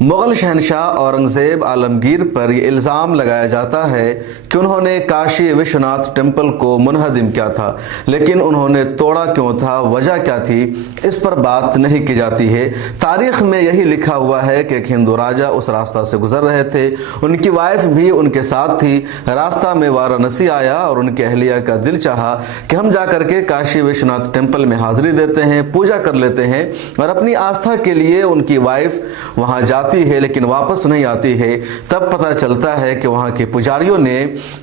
मुगल शहनशाह औरंगजेब आलमगीर पर यह इल्ज़ाम लगाया जाता है कि उन्होंने काशी विश्वनाथ टेम्पल को मुनहदिम किया था, लेकिन उन्होंने तोड़ा क्यों था, वजह क्या थी, इस पर बात नहीं की जाती है। तारीख में यही लिखा हुआ है कि एक हिंदू राजा उस रास्ता से गुजर रहे थे, उनकी वाइफ भी उनके साथ थी। रास्ता में वाराणसी आया और उनकी अहलिया का दिल चाहा कि हम जाकर के काशी विश्वनाथ टेम्पल में हाजिरी देते हैं, पूजा कर लेते हैं, और अपनी आस्था के लिए उनकी वाइफ वहाँ जाती है लेकिन वापस नहीं आती है। तब पता चलता है कि वहाँ के पुजारियों ने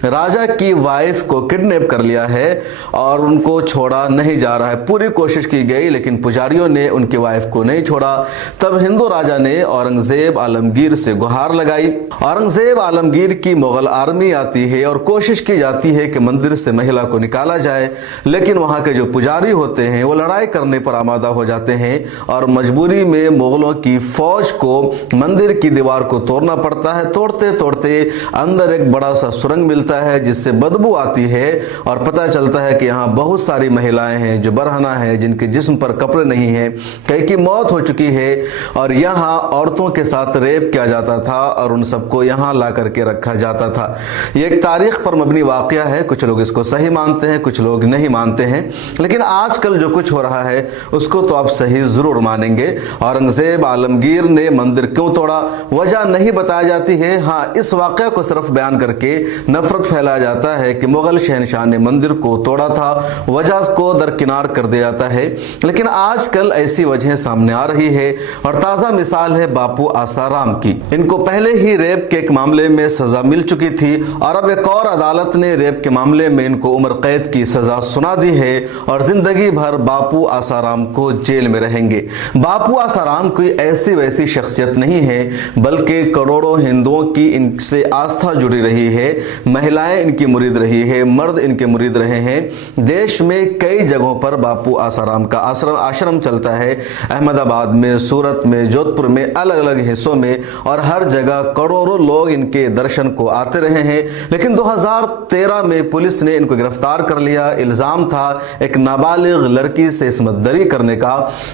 राजा की वाइफ को किडनैप कर लिया है और उनको छोड़ा नहीं जा रहा है। पूरी कोशिश की गई लेकिन पुजारियों ने उनकी वाइफ को नहीं छोड़ा। तब हिंदू राजा ने औरंगजेब आलमगीर से गुहार लगाई। औरंगजेब आलमगीर की मुगल आर्मी आती है और कोशिश की जाती है कि मंदिर से महिला को निकाला जाए, लेकिन वहाँ के जो पुजारी होते हैं वो लड़ाई करने पर आमादा हो जाते हैं और मजबूरी में मुगलों की फौज को मंदिर की दीवार को तोड़ना पड़ता है। तोड़ते तोड़ते अंदर एक बड़ा सा सुरंग मिलता है जिससे बदबू आती है और पता चलता है कि यहाँ बहुत सारी महिलाएं हैं जो बरहना है, जिनके जिस्म पर कपड़े नहीं हैं, कई की मौत हो चुकी है और यहाँ औरतों के साथ रेप किया जाता था और उन सबको यहाँ ला करके रखा जाता था। ये एक तारीख पर मबनी वाकया है। कुछ लोग इसको सही मानते हैं, कुछ लोग नहीं मानते हैं, लेकिन आजकल जो कुछ हो रहा है उसको तो आप सही जरूर मानेंगे। औरंगजेब आलमगीर ने मंदिर क्यों तोड़ा, वजह नहीं बताई जाती है। हाँ, इस वाकया को सिर्फ बयान करके नफरत फैलाया जाता है कि मुगल शहनशाह ने मंदिर को तोड़ा था, वजह को दरकिनार कर दिया जाता है। लेकिन आजकल ऐसी वजह सामने आ रही है और ताज़ा मिसाल है बापू आसाराम की। इनको पहले ही रेप के एक मामले में सजा मिल चुकी थी और अब एक और अदालत ने रेप के मामले में इनको उम्र कैद की सजा सुना दी है और जिंदगी भर बापू आसाराम को जेल में रहेंगे। बापू आसाराम कोई ऐसी वैसी शख्सियत नहीं है, बल्कि करोड़ों हिंदुओं की इनसे आस्था जुड़ी रही है। महिलाएं इनकी मुरीद रही है, मर्द इनके मुरीद रहे हैं। देश में कई जगहों पर बापू आसाराम का आश्रम चलता है, अहमदाबाद में, सूरत में, जोधपुर में, अलग अलग हिस्सों में, और हर जगह करोड़ों लोग इनके दर्शन को आते रहे हैं। लेकिन 2013 में पुलिस ने इनको गिरफ्तार कर लिया। इल्जाम था एक नाबालिग लड़की से इस्मत दरी करने का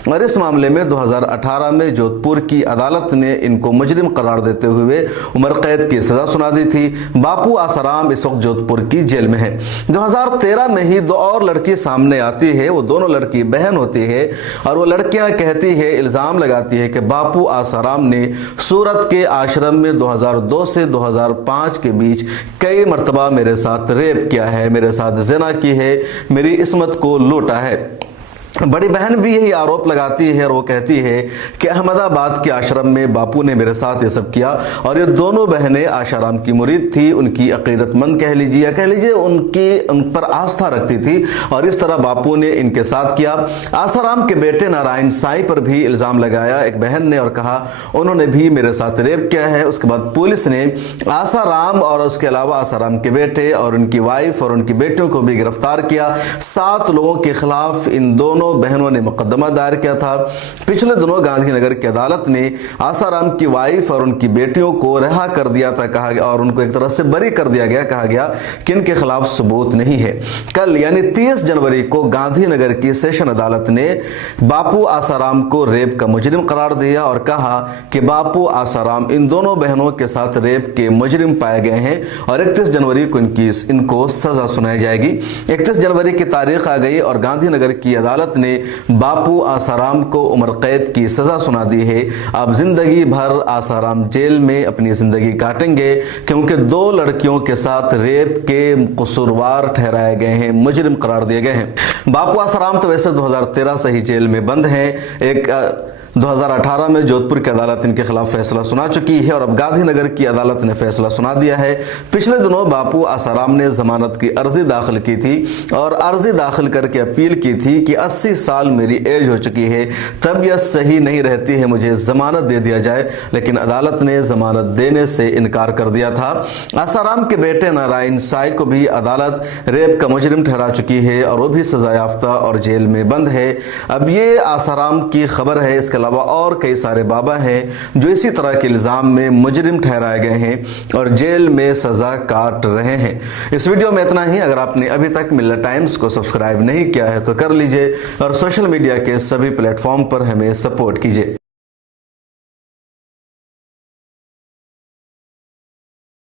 और इस मामले में 2018 में जोधपुर की अदालत ने इनको मुजरिम करार देते हुए उम्र कैद की सजा सुना दी थी। बापू आसाराम इस वक्त जोधपुर की जेल में है। 2013 में ही दो और लड़की सामने आती है, वो दोनों लड़की बहन होती है और वो लड़कियां कहती है, इल्जाम लगाती है कि बापू आसाराम ने सूरत के आश्रम में 2002 से 2005 के बीच कई मर्तबा मेरे साथ रेप किया है, मेरे साथ ज़िना की है, मेरी इस्मत को लूटा है। बड़ी बहन भी यही आरोप लगाती है और वो कहती है कि अहमदाबाद के आश्रम में बापू ने मेरे साथ ये सब किया और ये दोनों बहनें आसाराम की मुरीद थी, उनकी अकीदतमंद कह लीजिए या कह लीजिए उन पर आस्था रखती थी और इस तरह बापू ने इनके साथ किया। आसाराम के बेटे नारायण साईं पर भी इल्ज़ाम लगाया एक बहन ने और कहा उन्होंने भी मेरे साथ रेप किया है। उसके बाद पुलिस ने आसाराम और उसके अलावा आसाराम के बेटे और उनकी वाइफ और उनकी बेटियों को भी गिरफ्तार किया। 7 लोगों के खिलाफ इन दोनों बहनों ने मुकदमा दायर किया था। पिछले दिनों गांधीनगर की अदालत ने आसाराम की वाइफ और उनकी बेटियों को रिहा कर दिया था, कहा गया, और उनको एक तरह से बरी कर दिया गया, कहा गया कि इनके खिलाफ सबूत नहीं है। कल यानी 30 जनवरी को गांधीनगर की सेशन अदालत ने बापू आसाराम को रेप का मुजरिम करार दिया और कहा कि बापू आसाराम इन दोनों बहनों के साथ रेप के मुजरिम पाए गए हैं और 31 जनवरी को इनको सजा सुनाई जाएगी। 31 जनवरी की तारीख आ गई और गांधीनगर की अदालत ने बापू आसाराम को उम्र कैद की सजा सुना दी है। अब जिंदगी भर आसाराम जेल में अपनी जिंदगी काटेंगे क्योंकि 2 लड़कियों के साथ रेप के कसूरवार ठहराए गए हैं, मुजरिम करार दिए गए हैं। बापू आसाराम तो वैसे 2013 से ही जेल में बंद हैं। 2018 में जोधपुर की अदालत इनके खिलाफ फैसला सुना चुकी है और अब गांधीनगर की अदालत ने फैसला सुना दिया है। पिछले दिनों बापू आसाराम ने जमानत की अर्जी दाखिल की थी और अर्जी दाखिल करके अपील की थी कि 80 साल मेरी एज हो चुकी है, तबीयत सही नहीं रहती है, मुझे जमानत दे दिया जाए, लेकिन अदालत ने जमानत देने से इनकार कर दिया था। आसाराम के बेटे नारायण साईं को भी अदालत रेप का मुजरिम ठहरा चुकी है और वो भी सजा याफ्ता और जेल में बंद है। अब ये आसाराम की खबर है, इसके अलावा और कई सारे बाबा हैं जो इसी तरह के इल्ज़ाम में मुजरिम ठहराए गए हैं और जेल में सज़ा काट रहे हैं। इस वीडियो में इतना ही। अगर आपने अभी तक मिल्लत टाइम्स को सब्सक्राइब नहीं किया है तो कर लीजिए और सोशल मीडिया के सभी प्लेटफॉर्म पर हमें सपोर्ट कीजिए।